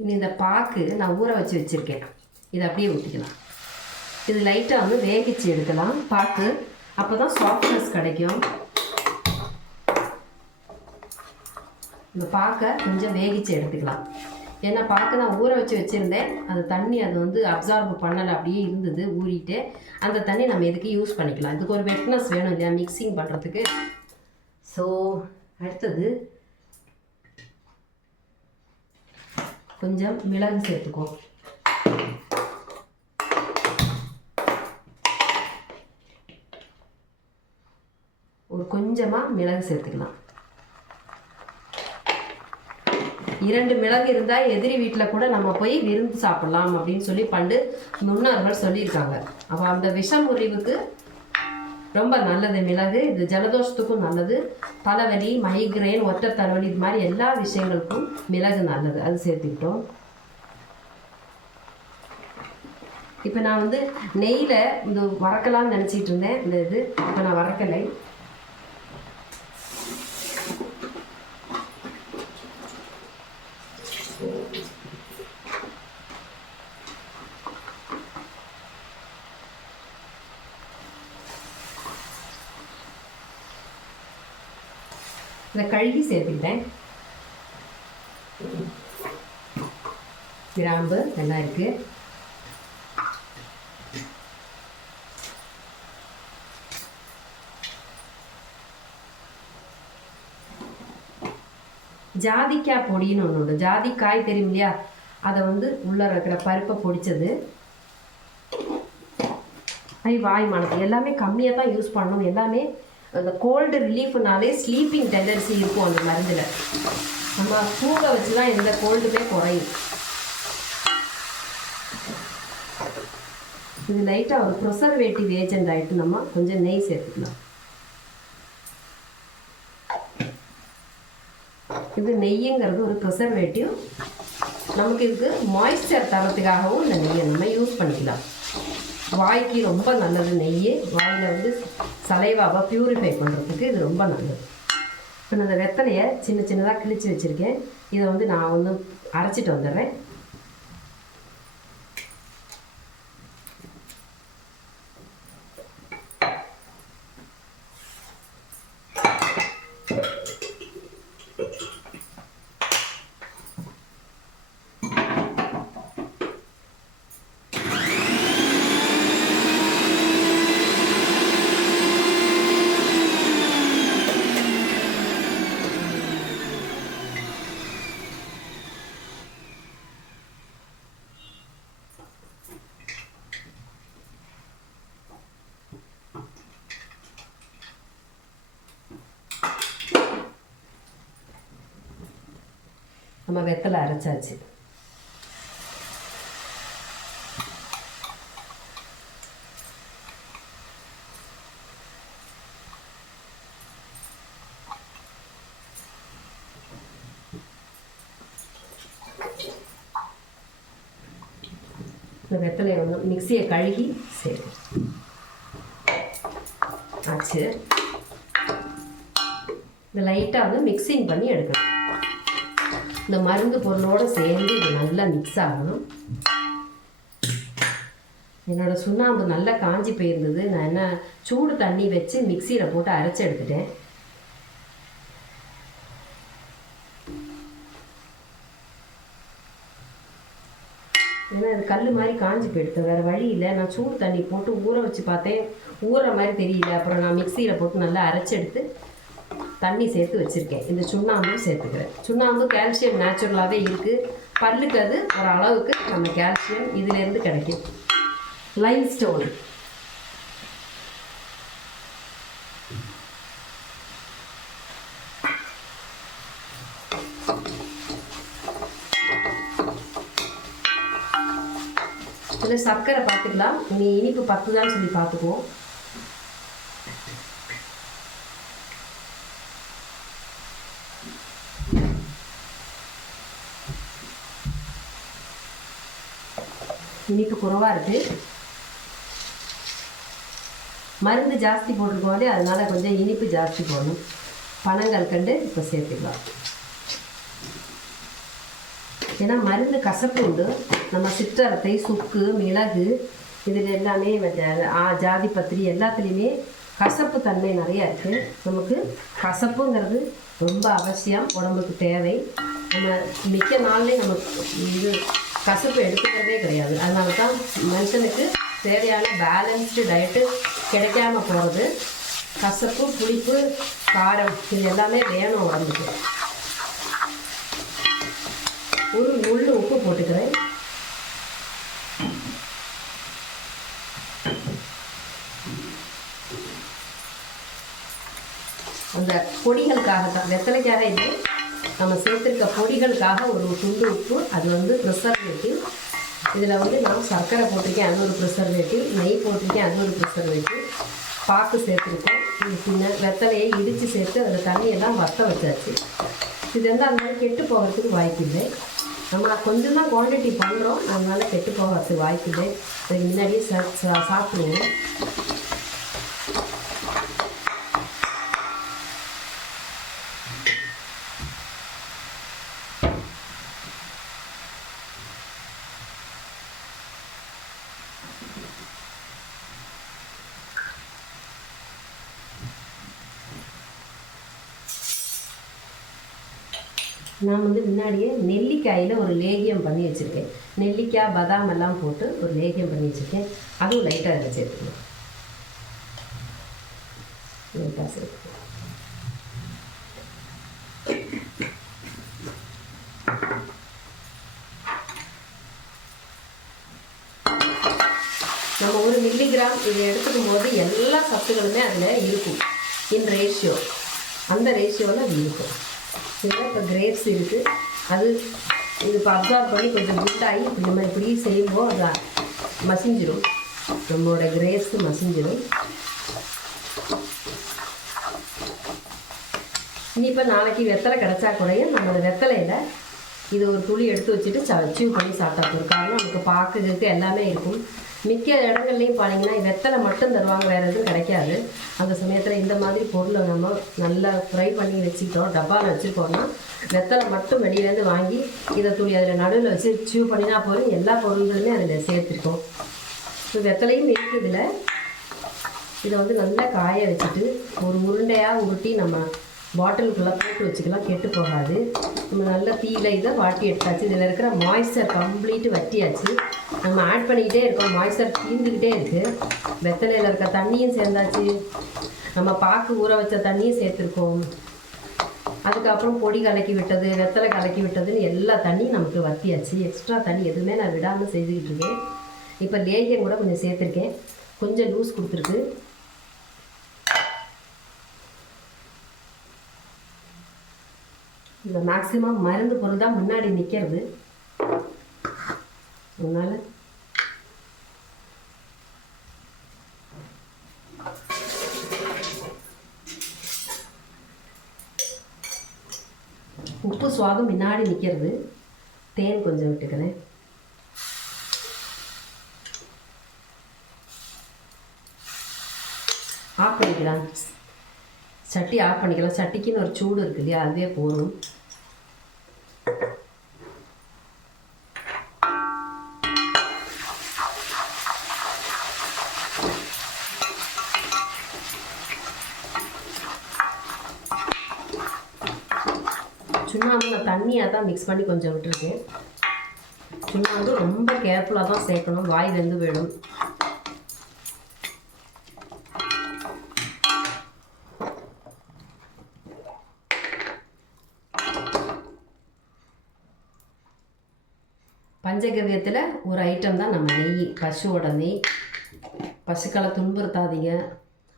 இனி இந்த பாக்கு நான் ஊற வச்சு வச்சுருக்கேன், இதை அப்படியே ஊற்றிக்கலாம். இது லைட்டாக வந்து வேகிச்சு எடுக்கலாம் பாக்கு, அப்போ தான் சாஃப்ட்னஸ் கிடைக்கும். இந்த பாக்கை கொஞ்சம் வேகிச்சு எடுத்துக்கலாம். ஏன்னா பாக்கு நான் ஊற வச்சு வச்சுருந்தேன், அந்த தண்ணி அது வந்து அப்சார்ப் பண்ணலை, அப்படியே இருந்தது ஊறிட்டு. அந்த தண்ணி நம்ம எதுக்கு யூஸ் பண்ணிக்கலாம், இதுக்கு ஒரு வெட்னஸ் வேணும் இல்லையா மிக்சிங் பண்ணுறதுக்கு. ஸோ அடுத்தது கொஞ்சம் மிளகு சேர்த்துக்குவோம். ஒரு கொஞ்சமாக மிளகு சேர்த்துக்கலாம். 2 மிளகு இருந்தால் எதிரி வீட்டில் கூட நம்ம போய் விருந்து சாப்பிடலாம் அப்படின்னு சொல்லி பண்டு முன்னோர்கள் சொல்லியிருக்காங்க. அப்போ அந்த விஷம் முறிவுக்கு ரொம்ப நல்லது மிளகு. இது ஜலதோஷத்துக்கும் நல்லது, தலைவலி, மைக்ரைன், ஒற்றை தலைவலி, இது மாதிரி எல்லா விஷயங்களுக்கும் மிளகு நல்லது. அது சேர்த்துக்கிட்டோம். இப்போ நான் வந்து நெய்யில் இந்த வறக்கலாம்னு நினச்சிட்டு இருந்தேன். இந்த இது இப்போ நான் வறக்கலை. இதை கழுகி சேர்த்துக்கிட்டேன். கிராம்பு எல்லாம் இருக்கு. ஜாதிக்காய் பொடின்னு ஒன்று உண்டு, ஜாதிக்காய் தெரியும் இல்லையா, அதை வந்து உள்ளே இருக்கிற பருப்பை பொடிச்சது. வாய் மணக்கு எல்லாமே கம்மியாக தான் யூஸ் பண்ணணும். எல்லாமே அந்த கோல்டு ரிலீஃப்னாலே ஸ்லீப்பிங் டெண்டன்சி இருக்கும் அந்த மருந்தில். நம்ம தூங்க வச்சு தான் எந்த கோல்டுமே குறையும். இது லைட்டாக ஒரு ப்ரிசர்வேட்டிவ் ஏஜென்ட் ஆகிட்டு நம்ம கொஞ்சம் நெய் சேர்த்துக்கலாம். இது நெய்யுங்கிறது ஒரு ப்ரிசர்வேட்டிவ். நமக்கு இதுக்கு மாய்ஸ்சர் தரத்துக்காகவும் இந்த நெய்யை நம்ம யூஸ் பண்ணிக்கலாம். வாய்க்கு ரொம்ப நல்லது நெய். வாயில் வந்து சலைவாவை பியூரிஃபை பண்ணுறதுக்கு இது ரொம்ப நல்லது. இப்போ நான் இந்த வெத்தலையை சின்ன சின்னதாக கிழிச்சு வச்சுருக்கேன். இதை வந்து நான் வந்து அரைச்சிட்டு வந்துடுறேன். நம்ம வெத்தலை அரைச்சாச்சு. இந்த வெத்தலையை வந்து மிக்சியை கழுகி சேர்க்கும் ஆச்சு. இந்த லைட்டாக வந்து மிக்சிங் பண்ணி எடுக்கணும். இந்த மருந்து பொருளோடு சேர்ந்து இது நல்லா மிக்ஸ் ஆகணும். என்னோடய சுண்ணாம்பு நல்லா காஞ்சி போயிருந்தது. நான் என்ன சூடு தண்ணி வச்சு மிக்சியில் போட்டு அரைச்சி எடுத்துட்டேன். ஏன்னா அது கல் மாதிரி காஞ்சி போயிடுது, வேறு வழி இல்லை. நான் சூடு தண்ணி போட்டு ஊற வச்சு பார்த்தேன், ஊற மாதிரி தெரியல. அப்புறம் நான் மிக்சியில் போட்டு நல்லா அரைச்சி எடுத்து தண்ணி சேர்த்து வச்சுருக்கேன். இந்த சுண்ணாம்பும் சேர்த்துக்கிறேன். சுண்ணாம்பு கால்சியம் நேச்சுரலாகவே இருக்குது. பல்லுக்கு அது ஒரு அளவுக்கு நம்ம கால்சியம் இதிலேருந்து கிடைக்கும். லைம் ஸ்டோன் இதில் சர்க்கரை பார்த்துக்கலாம். நீ இனிப்பு 10 தான் சொல்லி பார்த்துக்குவோம். இனிப்பு குறைவாக இருக்குது. மருந்து ஜாஸ்தி போட்டிருக்கோம், அதனால் கொஞ்சம் இனிப்பு ஜாஸ்தி போடணும். பனங்கற்கண்டு இப்போ சேர்த்துக்கலாம். ஏன்னா மருந்து கசப்பு உண்டு. நம்ம சிற்றரத்தை, சுக்கு, மிளகு இதில் எல்லாமே ஜாதி பத்திரி எல்லாத்துலேயுமே கசப்பு தன்மை நிறையா இருக்குது. நமக்கு கசப்புங்கிறது ரொம்ப அவசியம், உடம்புக்கு தேவை. நம்ம மிக்க நாள்லேயே நமக்கு இது கசப்பு எடுத்துக்கிறதே கிடையாது. அதனால தான் மனுஷனுக்கு தேவையான பேலன்ஸ்டு டயட்டு கிடைக்காம போகிறது. கசப்பு, புளிப்பு, காரம் இது எல்லாமே வேணும் உடம்புக்கு. ஒரு நுள்ளு உப்பு போட்டுக்கிறேன். அந்த பொடிகளுக்காக தான், வெத்தலைக்காக இல்லை, நம்ம சேர்த்துருக்க பொடிகளுக்காக ஒரு துண்டு உப்பு. அது வந்து ப்ரிசர்வேட்டிவ். இதில் வந்து நான் சர்க்கரை போட்டிருக்கேன், அது ஒரு ப்ரிசர்வேட்டிவ். நெய் போட்டிருக்கேன், அது ஒரு ப்ரிசர்வேட்டிவ். பாக்கு சேர்த்துருக்கோம். பின்ன வெத்தலையை இடித்து சேர்த்து அதில் தண்ணியெல்லாம் வற்ற வச்சாச்சு. இது வந்து அந்த மாதிரி கெட்டு போகிறதுக்கு வாய்ப்பு இல்லை. நம்ம கொஞ்சம் தான் குவான்டிட்டி பண்ணுறோம், அதனால கெட்டு போகிறதுக்கு வாய்ப்பு இல்லை. அதுக்கு முன்னாடியே சாப்பிடுவோம். நான் வந்து முன்னாடியே நெல்லிக்காயில் ஒரு லேகியம் பண்ணி வச்சுருக்கேன். நெல்லிக்காய், பாதாம் எல்லாம் போட்டு ஒரு லேகியம் பண்ணி வச்சுருக்கேன். அதுவும் லைட்டாக அதில் சேர்த்துக்கணும். லைட்டாக சேர்த்துக்கணும். நம்ம 1 மில்லிகிராம் இதை எடுத்துக்கும் போது எல்லா சத்துக்களுமே அதில் இருக்கும். இன் ரேஷியோ, அந்த ரேஷியோவில் அது இருக்கும். இதில் இப்போ கிரேப்ஸ் இருக்குது, அது இது இப்போ அப்சார்ப் பண்ணி கொஞ்சம் குண்டாகி இப்போ நம்ம இப்படி செய்யும்போது அது மசிஞ்சிடும். நம்மளோட கிரேப்ஸு மசிஞ்சிடும். இனி இப்போ நாளைக்கு வெத்தலை கிடச்சா குறையும். நம்ம அந்த வெத்தலையில் இது ஒரு துளி எடுத்து வச்சுட்டு சீவ் பண்ணி சாப்பிட்டா போகும். காரணம் நமக்கு பாக்குறதுக்கு எல்லாமே இருக்கும். மிக்க இடங்கள்லையும் பார்த்தீங்கன்னா வெத்தலை மட்டும் தருவாங்க, வேறு எதுவும் கிடைக்காது. அந்த சமயத்தில் இந்த மாதிரி பொருளை நம்ம நல்லா ஃப்ரை பண்ணி வச்சுக்கிட்டோம், டப்பாவில் வச்சுருக்கோம்னா வெத்தலை மட்டும் வெளியிலேருந்து வாங்கி இதை துளி அதில் நடுவில் வச்சு சீவ் பண்ணினா போதும். எல்லா பொருள்களுமே அதில் சேர்த்துருக்கோம். இப்போ வெத்தலையும் இருக்குதுல. இதை வந்து நல்லா காய வச்சுட்டு ஒரு உருண்டையாக உருட்டி நம்ம பாட்டிலுக்குள்ளே போட்டு வச்சுக்கலாம், கெட்டு போகாது. நம்ம நல்லா தீயில இதை வாட்டி எடுத்தாச்சு. இதில் இருக்கிற மாய்ஸ்சர் கம்ப்ளீட்டு வட்டியாச்சு. நம்ம ஆட் பண்ணிக்கிட்டே இருக்கோம், மாய்ஸ்சர் தீர்ந்துக்கிட்டே இருக்குது. வெத்தலையில் இருக்க தண்ணியும் சேர்ந்தாச்சு, நம்ம பாக்கு ஊற வச்ச தண்ணியும் சேர்த்துருக்கோம். அதுக்கப்புறம் பொடி கலக்கி விட்டது, வெத்தலை கலக்கி விட்டதுன்னு எல்லா தண்ணியும் நமக்கு வத்தியாச்சு. எக்ஸ்ட்ரா தண்ணி எதுவுமே நான் விடாமல் செஞ்சுக்கிட்டு இருக்கேன். இப்போ லேகியம் கூட கொஞ்சம் சேர்த்துருக்கேன், கொஞ்சம் லூஸ் கொடுத்துருக்கு. இந்த மேக்ஸிமம் மருந்து பொருள் தான் முன்னாடி நிற்கிறது. அதனால் உப்பு சுவாகம் முன்னாடி நிற்கிறது. தேன் கொஞ்சம் விட்டுக்கிறேன். ஆஃப் பண்ணிக்கலாம், சட்டி ஆஃப் பண்ணிக்கலாம். சட்டிக்குன்னு ஒரு சூடு இருக்கு இல்லையா, அதுவே போதும். சுண்ணாம்பு நான் தண்ணியாக தான் மிக்ஸ் பண்ணி கொஞ்சம் விட்டுருக்கேன். சுண்ணாம்பு ரொம்ப கேர்ஃபுல்லாக தான் சேர்க்கணும், வாய் வெந்து போயிடும். பஞ்சகவ்யத்தில் ஒரு ஐட்டம் தான் நம்ம நெய், பசுவோட நெய். பசுக்களை துன்புறுத்தாதீங்க.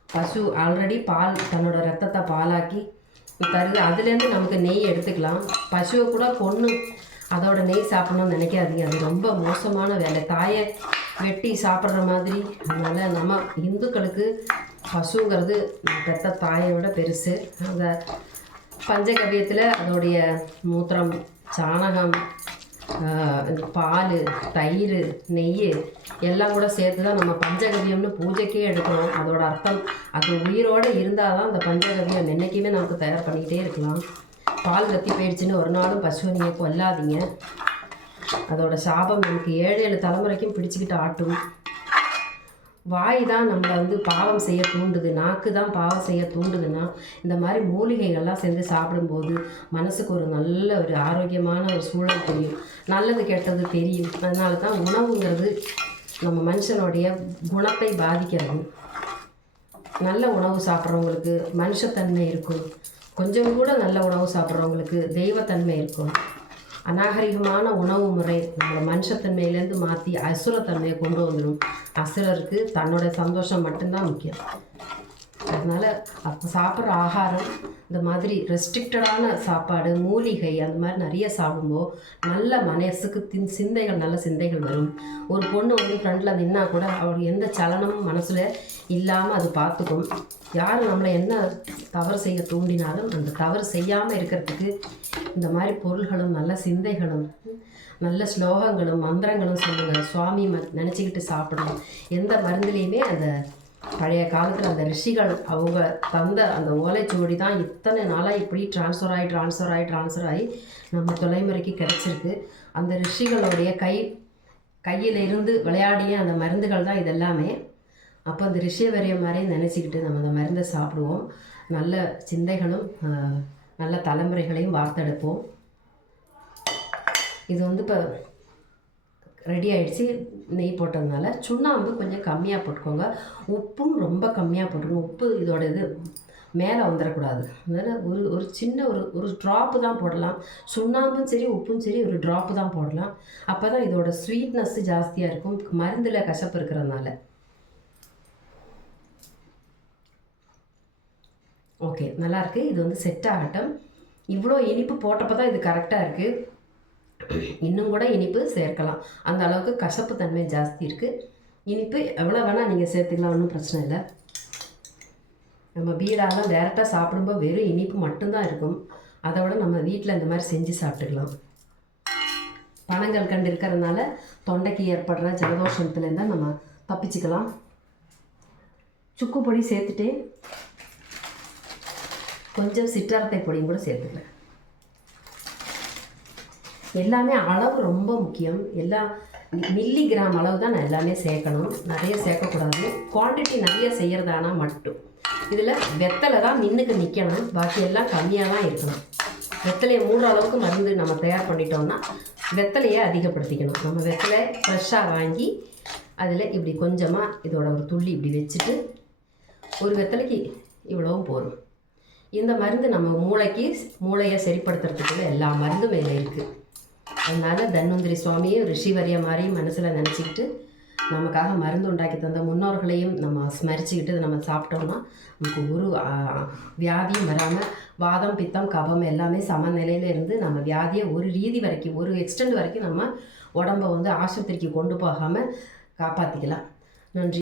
பசு ஆல்ரெடி பால் தன்னோட ரத்தத்தை பாலாக்கி தருது, அதுலேருந்து நமக்கு நெய் எடுத்துக்கலாம். பசுவை கூட கொன்று அதோட நெய் சாப்பிட்ணுன்னு நினைக்காதீங்க, அது ரொம்ப மோசமான வேலை. தாயை வெட்டி சாப்பிட்ற மாதிரி. அதனால் நம்ம இந்துக்களுக்கு பசுங்கிறது பெத்த தாயோட பெருசு. அந்த பஞ்சகவ்யத்தில் அதோடைய மூத்திரம், சாணகம், பால், தயிர், நெய் எல்லாம் கூட சேர்த்து தான் நம்ம பஞ்சகவியம்னு பூஜைக்கே எடுக்கணும். அதோட அர்த்தம் அது உயிரோடு இருந்தால் தான் அந்த பஞ்சகவியம் என்றைக்குமே நமக்கு தயார் பண்ணிக்கிட்டே இருக்கலாம். பால் வற்றி போயிடுச்சுன்னு ஒரு நாளும் பசுவை நீங்கள் கொல்லாதீங்க. அதோட சாபம் நமக்கு 7 தலைமுறைக்கும் பிடிச்சிக்கிட்டு ஆட்டும். வாய் தான் நம்மளை பாவம் செய்ய தூண்டுது, நாக்கு தான் பாவம் செய்ய தூண்டுதுன்னா இந்த மாதிரி மூலிகைகள்லாம் சேர்ந்து சாப்பிடும்போது மனசுக்கு ஒரு நல்ல ஒரு ஆரோக்கியமான ஒரு சூழல் தெரியும், நல்லது கெட்டது தெரியும். அதனால தான் உணவுங்கிறது நம்ம மனுஷனுடைய குணத்தை பாதிக்கிறது. நல்ல உணவு சாப்பிட்றவங்களுக்கு மனுஷத்தன்மை இருக்கும், கொஞ்சம் கூட நல்ல உணவு சாப்பிட்றவங்களுக்கு தெய்வத்தன்மை இருக்கும். அநாகரிகமான உணவு முறை நம்மளை மனுஷத்தன்மையிலேருந்து மாற்றி அசுரத்தன்மையை கொண்டு வந்துடும். அசுரருக்கு தன்னோட சந்தோஷம் மட்டும்தான் முக்கியம். அதனால் அப்போ சாப்பிட்ற ஆகாரம் இந்த மாதிரி ரெஸ்ட்ரிக்டடான சாப்பாடு, மூலிகை அந்த மாதிரி நிறைய சாப்பிடும்போது நல்ல மனசுக்கு நல்ல சிந்தைகள் வரும். ஒரு பொண்ணு ஃப்ரெண்டில் நின்னா கூட அவளுக்கு எந்த சலனமும் மனசில் இல்லாமல் அது பார்த்துக்கும். யார் நம்மளை என்ன தவறு செய்ய தூண்டினாலும் அந்த தவறு செய்யாமல் இருக்கிறதுக்கு இந்த மாதிரி பொருள்களும் நல்ல சிந்தைகளும் நல்ல ஸ்லோகங்களும் மந்திரங்களும் சொல்லுங்கள். சுவாமி நினச்சிக்கிட்டு சாப்பிடணும். எந்த மருந்துலேயுமே அந்த பழைய காலத்தில் அந்த ரிஷிகள் அவங்க தந்த அந்த ஓலைச்சுவடி தான் இத்தனை நாளாக இப்படி ட்ரான்ஸ்ஃபர் ஆகி நம்ம தலைமுறைக்கு கிடச்சிருக்கு. அந்த ரிஷிகளுடைய கையில் இருந்து விளையாடிய அந்த மருந்துகள் தான் இதெல்லாமே. அப்போ அந்த ரிஷி வரைய மாதிரி நினச்சிக்கிட்டு நம்ம அந்த மருந்தை சாப்பிடுவோம். நல்ல சிந்தைகளும் நல்ல தலைமுறைகளையும் வார்த்தெடுப்போம். இது இப்போ ரெடி ஆகிடுச்சு. நெய் போட்டதுனால சுண்ணாம்பு கொஞ்சம் கம்மியாக போட்டுக்கோங்க, உப்பும் ரொம்ப கம்மியாக போட்டுக்கணும். உப்பு இதோட இது மேலே வந்துடக்கூடாது. அதனால் ஒரு சின்ன ஒரு ட்ராப்பு தான் போடலாம். சுண்ணாம்பும் சரி உப்பும் சரி ஒரு ட்ராப்பு தான் போடலாம். அப்போ தான் இதோட ஸ்வீட்னஸ்ஸு ஜாஸ்தியாக இருக்கும், மருந்தில் கசப்பு இருக்கிறதுனால. ஓகே, நல்லாயிருக்கு. இது செட் ஆகட்டும். இவ்வளோ இனிப்பு போட்டப்போ தான் இது கரெக்டாக இருக்குது. இன்னும் கூட இனிப்பு சேர்க்கலாம், அந்த அளவுக்கு கசப்பு தன்மை ஜாஸ்தி இருக்குது. இனிப்பு எவ்வளோ வேணால் நீங்கள் சேர்த்துக்கலாம், ஒன்றும் பிரச்சனை இல்லை. நம்ம பீடாலாம் டேரெக்டாக சாப்பிடும்போது வெறும் இனிப்பு மட்டும்தான் இருக்கும். அதை விட நம்ம வீட்டில் இந்த மாதிரி செஞ்சு சாப்பிட்டுக்கலாம். பனங்கள் கண்டு இருக்கிறதுனால தொண்டைக்கு ஏற்படுற ஜலதோஷத்துலேருந்து நம்ம தப்பிச்சுக்கலாம். சுக்கு பொடி சேர்த்துட்டு கொஞ்சம் சிற்றரத்தை பொடியும் கூட சேர்த்துக்கிறேன். எல்லாமே அளவு ரொம்ப முக்கியம். எல்லாம் மில்லிகிராம் அளவு தான் நான் எல்லாமே சேர்க்கணும், நிறைய சேர்க்கக்கூடாது. குவான்டிட்டி நிறைய செய்கிறதானா மட்டும். இதில் வெத்தலை தான் மின்னுக்கு நிற்கணும், பாக்கி எல்லாம் கம்மியாக தான் இருக்கணும். வெத்தலையை 3 அளவுக்கு மருந்து நம்ம தயார் பண்ணிட்டோம்னா வெத்தலையை அதிகப்படுத்திக்கணும். நம்ம வெத்தலை ஃப்ரெஷ்ஷாக வாங்கி அதில் இப்படி கொஞ்சமாக இதோட ஒரு துள்ளி இப்படி வச்சுட்டு, ஒரு வெத்தலைக்கு இவ்வளவும் போதும். இந்த மருந்து நம்ம மூளையை சரிப்படுத்துறதுக்குள்ள எல்லா மருந்தும் மேலே இருக்குது. அதனால் தன்வந்திரி சுவாமியும் ரிஷிவரிய மாதிரியும் மனசில் நினச்சிக்கிட்டு நமக்காக மருந்து உண்டாக்கி தந்த முன்னோர்களையும் நம்ம ஸ்மரிச்சுக்கிட்டு நம்ம சாப்பிட்டோம்னா நமக்கு ஒரு வியாதியும் வராமல் வாதம், பித்தம், கபம் எல்லாமே சமநிலையில் இருந்து நம்ம வியாதியை ஒரு ரீதி வரைக்கும், ஒரு எக்ஸ்டெண்ட் வரைக்கும் நம்ம உடம்பை ஆஸ்பத்திரிக்கு கொண்டு போகாமல் காப்பாற்றிக்கலாம். நன்றி.